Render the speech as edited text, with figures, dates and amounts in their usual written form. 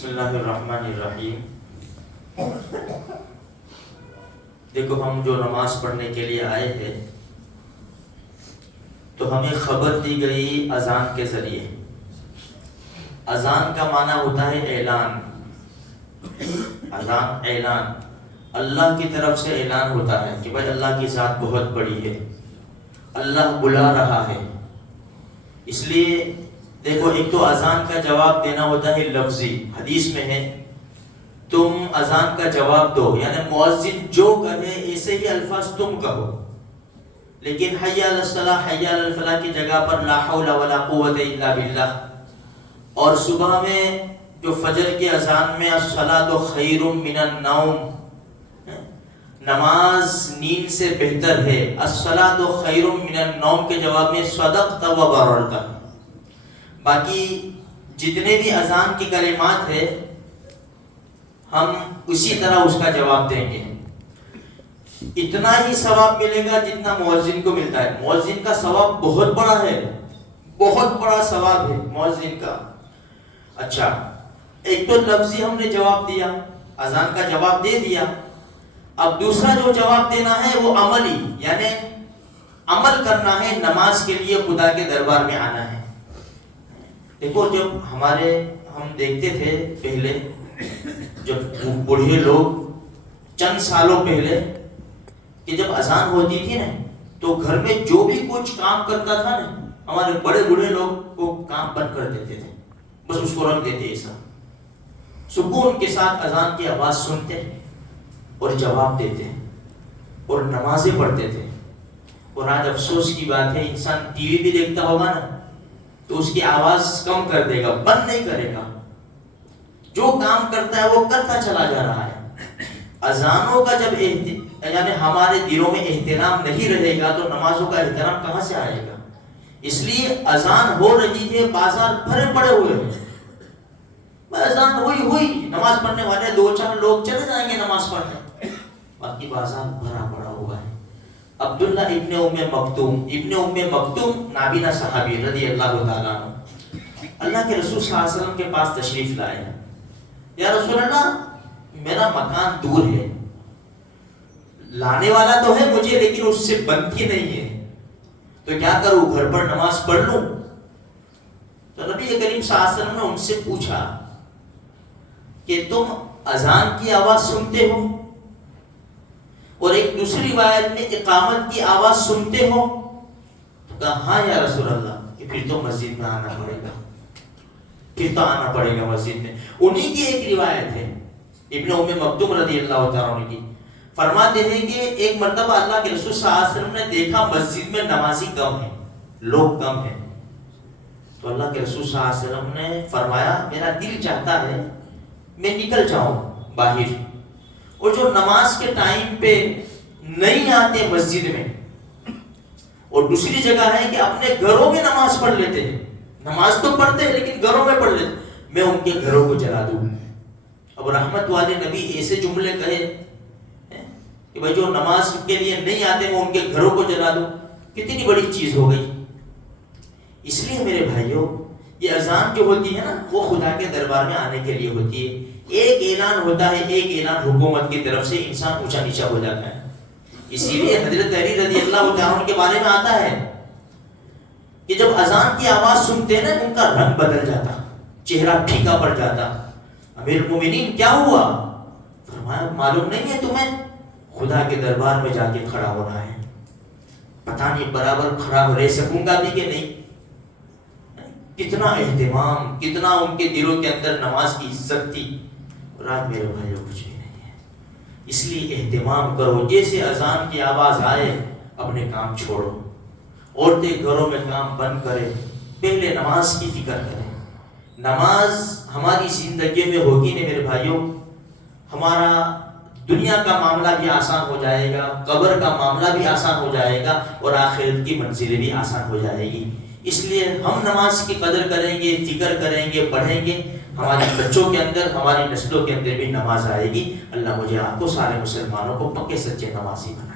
بسم اللہ الرحمن الرحیم۔ دیکھو، ہم جو نماز پڑھنے کے لیے آئے ہیں تو ہمیں خبر دی گئی اذان کے ذریعے۔ اذان کا معنی ہوتا ہے اعلان۔ اذان اعلان، اللہ کی طرف سے اعلان ہوتا ہے کہ بھائی اللہ کی ذات بہت بڑی ہے، اللہ بلا رہا ہے۔ اس لیے دیکھو، ایک تو اذان کا جواب دینا ہوتا ہے لفظی، حدیث میں ہے تم اذان کا جواب دو، یعنی مؤذن جو کہے ایسے ہی الفاظ تم کہو۔ لیکن حی علی الصلاۃ حی علی الفلاح کی جگہ پر لا حول ولا قوت الا باللہ، اور صبح میں جو فجر کی اذان میں الصلاۃ خیر من النوم، نماز نیند سے بہتر ہے، الصلاۃ خیر من النوم کے جواب میں صدقت و بررت۔ باقی جتنے بھی اذان کی کلمات ہیں ہم اسی طرح اس کا جواب دیں گے۔ اتنا ہی ثواب ملے گا جتنا مؤذن کو ملتا ہے۔ مؤذن کا ثواب بہت بڑا ہے، بہت بڑا ثواب ہے مؤذن کا۔ اچھا، ایک تو لفظی ہم نے جواب دیا، اذان کا جواب دے دیا۔ اب دوسرا جو جواب دینا ہے وہ عملی، یعنی عمل کرنا ہے، نماز کے لیے خدا کے دربار میں آنا ہے۔ دیکھو، جب ہم دیکھتے تھے پہلے، جب بوڑھے لوگ چند سالوں پہلے کہ جب اذان ہوتی تھی نا تو گھر میں جو بھی کچھ کام کرتا تھا نا، ہمارے بڑے بوڑھے لوگ وہ کام بند کر دیتے تھے، بس اس کو رکھ دیتے ایسا، سکون کے ساتھ اذان کی آواز سنتے اور جواب دیتے اور نمازیں پڑھتے تھے۔ اور آج افسوس کی بات ہے، انسان ٹی وی بھی دیکھتا ہوگا نا تو اس کی آواز کم کر دے گا، بند نہیں کرے گا، جو کام کرتا ہے وہ کرتا چلا جا رہا ہے۔ اذانوں کا جب یعنی ہمارے دلوں میں احترام نہیں رہے گا تو نمازوں کا احترام کہاں سے آئے گا؟ اس لیے اذان ہو رہی ہے، بازار بھرے پڑے ہوئے ہیں، اذان ہوئی نماز پڑھنے والے دو چار لوگ چلے جائیں گے نماز پڑھنے، باقی بازار بھرا پڑا ہوا ہے۔ عبداللہ ابن ام مکتوم نابینا صحابی رضی اللہ تعالیٰ عنہ اللہ کے رسول صلی اللہ علیہ وسلم کے پاس تشریف لائے۔ یا رسول اللہ، میرا مکان دور ہے، لانے والا تو ہے مجھے لیکن اس سے بنتی نہیں ہے، تو کیا کروں، گھر پر نماز پڑھ لوں؟ تو نبی کریم صلی اللہ علیہ وسلم نے ان سے پوچھا کہ تم اذان کی آواز سنتے ہو اور ایک دوسری روایت میں اقامت کی آواز سنتے ہو؟ تو کہا ہاں یا رسول اللہ، کہ پھر تو مسجد میں آنا پڑے گا، پھر تو آنا پڑے گا مسجد میں۔ انہی کی ایک روایت ہے ابن ام مکتوم رضی اللہ تعالیٰ عنہ کی، فرماتے ہیں کہ ایک مرتبہ اللہ کے رسول صلی اللہ علیہ وسلم نے دیکھا مسجد میں نمازی کم ہیں، لوگ کم ہیں، تو اللہ کے رسول صلی اللہ علیہ وسلم نے فرمایا میرا دل چاہتا ہے میں نکل جاؤں باہر، اور جو نماز کے ٹائم پہ نہیں آتے مسجد میں، اور دوسری جگہ ہے کہ اپنے گھروں میں نماز پڑھ لیتے ہیں، نماز تو پڑھتے ہیں لیکن گھروں میں پڑھ لیتے، میں ان کے گھروں کو جلا دوں۔ اب رحمت والے نبی ایسے جملے کہے کہ بھائی جو نماز کے لیے نہیں آتے میں ان کے گھروں کو جلا دوں، کتنی بڑی چیز ہو گئی۔ اس لیے میرے بھائیوں، یہ اذان جو ہوتی ہے نا وہ خدا کے دربار میں آنے کے لیے ہوتی ہے۔ ایک اعلان ہوتا ہے، ایک اعلان حکومت کی طرف سے، انسان اونچا نیچا ہو جاتا ہے۔ اسی لیے حضرت علی رضی اللہ تعالیٰ عنہ کے بارے میں آتا ہے کہ جب اذان کی آواز سنتے ہیں نا ان کا رنگ بدل جاتا، چہرہ پھیکا پڑ جاتا۔ امیر المومنین کیا ہوا؟ فرمایا معلوم نہیں ہے تمہیں، خدا کے دربار میں جا کے کھڑا ہونا ہے، پتہ نہیں برابر کھڑا رہ سکوں گا بھی کہ نہیں۔ کتنا اہتمام، کتنا ان کے دلوں کے اندر نماز کی عزت تھی، اور آج میرے بھائیوں کچھ بھی نہیں ہے۔ اس لیے اہتمام کرو، جیسے اذان کی آواز آئے اپنے کام چھوڑو، عورتیں گھروں میں کام بند کریں، پہلے نماز کی فکر کریں۔ نماز ہماری زندگی میں ہوگی نہیں میرے بھائیوں، ہمارا دنیا کا معاملہ بھی آسان ہو جائے گا، قبر کا معاملہ بھی آسان ہو جائے گا، اور آخرت کی منزلیں بھی آسان ہو جائے گی۔ اس لیے ہم نماز کی قدر کریں گے، فکر کریں گے، پڑھیں گے، ہمارے بچوں کے اندر، ہماری نسلوں کے اندر بھی نماز آئے گی۔ اللہ مجھے آپ کو سارے مسلمانوں کو پکے سچے نمازی بنائے۔